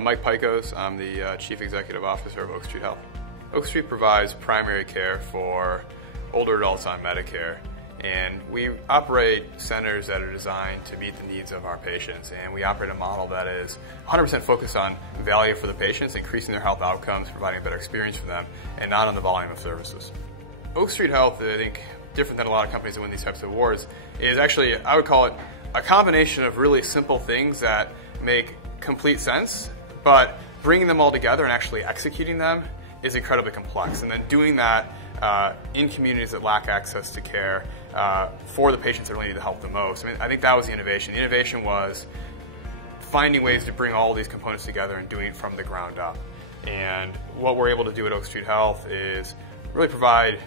I'm Mike Pykosz. I'm the Chief Executive Officer of Oak Street Health. Oak Street provides primary care for older adults on Medicare, and we operate centers that are designed to meet the needs of our patients, and we operate a model that is 100% focused on value for the patients, increasing their health outcomes, providing a better experience for them, and not on the volume of services. Oak Street Health, I think, different than a lot of companies that win these types of awards, is actually, I would call it, a combination of really simple things that make complete sense, but bringing them all together and actually executing them is incredibly complex. And then doing that in communities that lack access to care for the patients that really need the help the most. I think that was the innovation. The innovation was finding ways to bring all of these components together and doing it from the ground up. And what we're able to do at Oak Street Health is really provide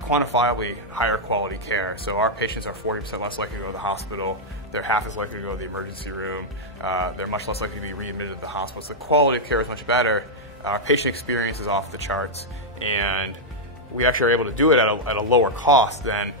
quantifiably higher quality care. So our patients are 40% less likely to go to the hospital. They're half as likely to go to the emergency room. They're much less likely to be readmitted to the hospital. So the quality of care is much better. Our patient experience is off the charts. And we actually are able to do it at a lower cost than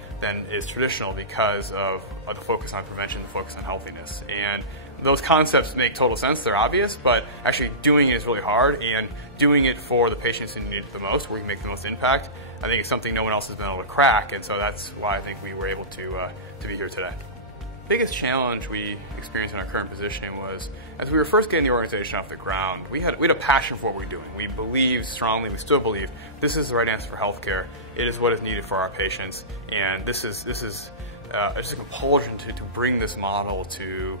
is traditional because of the focus on prevention, the focus on healthiness. And those concepts make total sense, they're obvious, but actually doing it is really hard, and doing it for the patients who need it the most, where you can make the most impact, I think it's something no one else has been able to crack, and so that's why I think we were able to be here today. The biggest challenge we experienced in our current positioning was, as we were first getting the organization off the ground, we had a passion for what we were doing. We believed strongly, we still believe, this is the right answer for healthcare. It is what is needed for our patients, and this is just a compulsion to bring this model to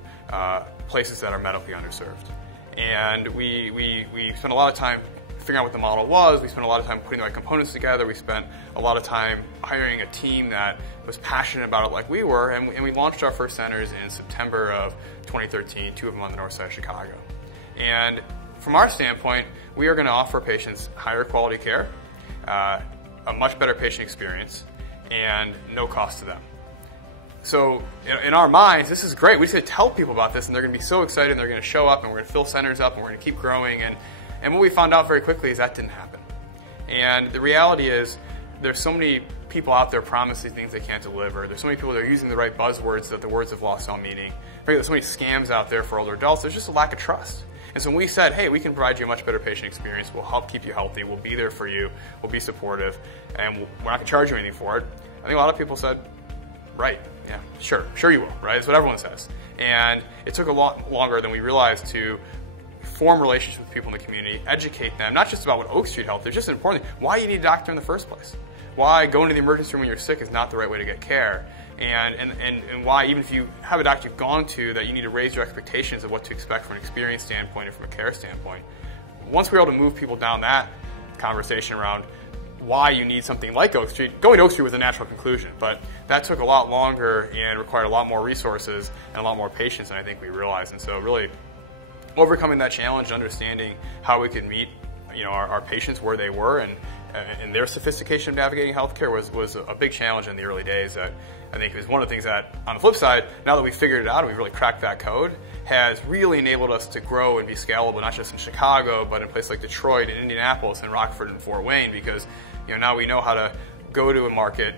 places that are medically underserved. And we spent a lot of time figuring out what the model was. We spent a lot of time putting the right components together. We spent a lot of time hiring a team that was passionate about it like we were, and we launched our first centers in September of 2013, 2 of them on the north side of Chicago. And from our standpoint, we are going to offer patients higher quality care, a much better patient experience, and no cost to them. So in our minds, this is great. We just have to tell people about this, and they're going to be so excited, and they're going to show up, and we're going to fill centers up, and we're going to keep growing. And what we found out very quickly is that didn't happen. And the reality is there's so many people out there promising things they can't deliver. There's so many people that are using the right buzzwords that the words have lost all meaning. There's so many scams out there for older adults. There's just a lack of trust. And so when we said, hey, we can provide you a much better patient experience, we'll help keep you healthy, we'll be there for you, we'll be supportive, and we're not going to charge you anything for it, I think a lot of people said, right, yeah, sure you will, right? That's what everyone says. And it took a lot longer than we realized to form relationships with people in the community, educate them, not just about what Oak Street Health is, just importantly, why you need a doctor in the first place. Why going to the emergency room when you're sick is not the right way to get care. And why, even if you have a doctor you've gone to, that you need to raise your expectations of what to expect from an experience standpoint and from a care standpoint. Once we were able to move people down that conversation around why you need something like Oak Street, going to Oak Street was a natural conclusion, but that took a lot longer and required a lot more resources and a lot more patience than I think we realized. And so really overcoming that challenge, understanding how we could meet our patients where they were and their sophistication of navigating healthcare was a big challenge in the early days. That I think is one of the things that, on the flip side, now that we've figured it out and we've really cracked that code, has really enabled us to grow and be scalable, not just in Chicago, but in places like Detroit and Indianapolis and Rockford and Fort Wayne, because now we know how to go to a market,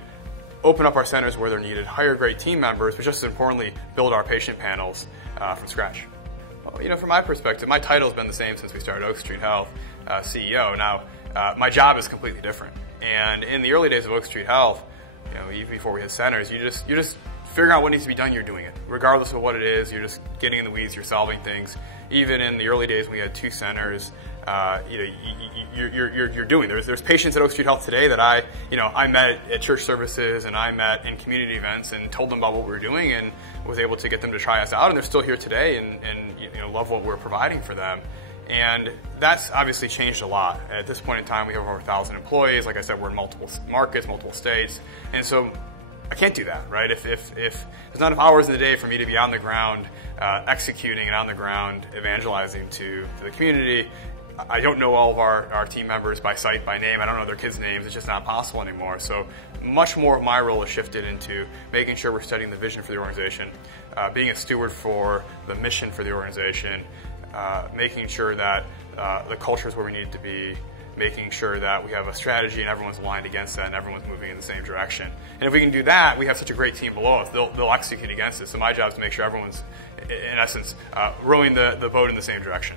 open up our centers where they're needed, hire great team members, but just as importantly, build our patient panels from scratch. Well, from my perspective, my title's been the same since we started Oak Street Health, CEO. Now, my job is completely different. And in the early days of Oak Street Health, even before we had centers, you just figuring out what needs to be done, you're doing it. Regardless of what it is, you're just getting in the weeds, you're solving things. Even in the early days when we had 2 centers, you're doing. There's patients at Oak Street Health today that I met at church services and I met in community events and told them about what we were doing and was able to get them to try us out, and they're still here today and love what we're providing for them. And that's obviously changed a lot. At this point in time, we have over 1,000 employees. Like I said, we're in multiple markets, multiple states, and so I can't do that, right? If there's not enough hours in the day for me to be on the ground executing and on the ground evangelizing to the community, I don't know all of our team members by sight, by name. I don't know their kids' names. It's just not possible anymore. So much more of my role has shifted into making sure we're studying the vision for the organization, being a steward for the mission for the organization, making sure that the culture is where we need it to be, making sure that we have a strategy and everyone's aligned against that and everyone's moving in the same direction. And if we can do that, we have such a great team below us. They'll execute against it. So my job is to make sure everyone's, in essence, rowing the boat in the same direction.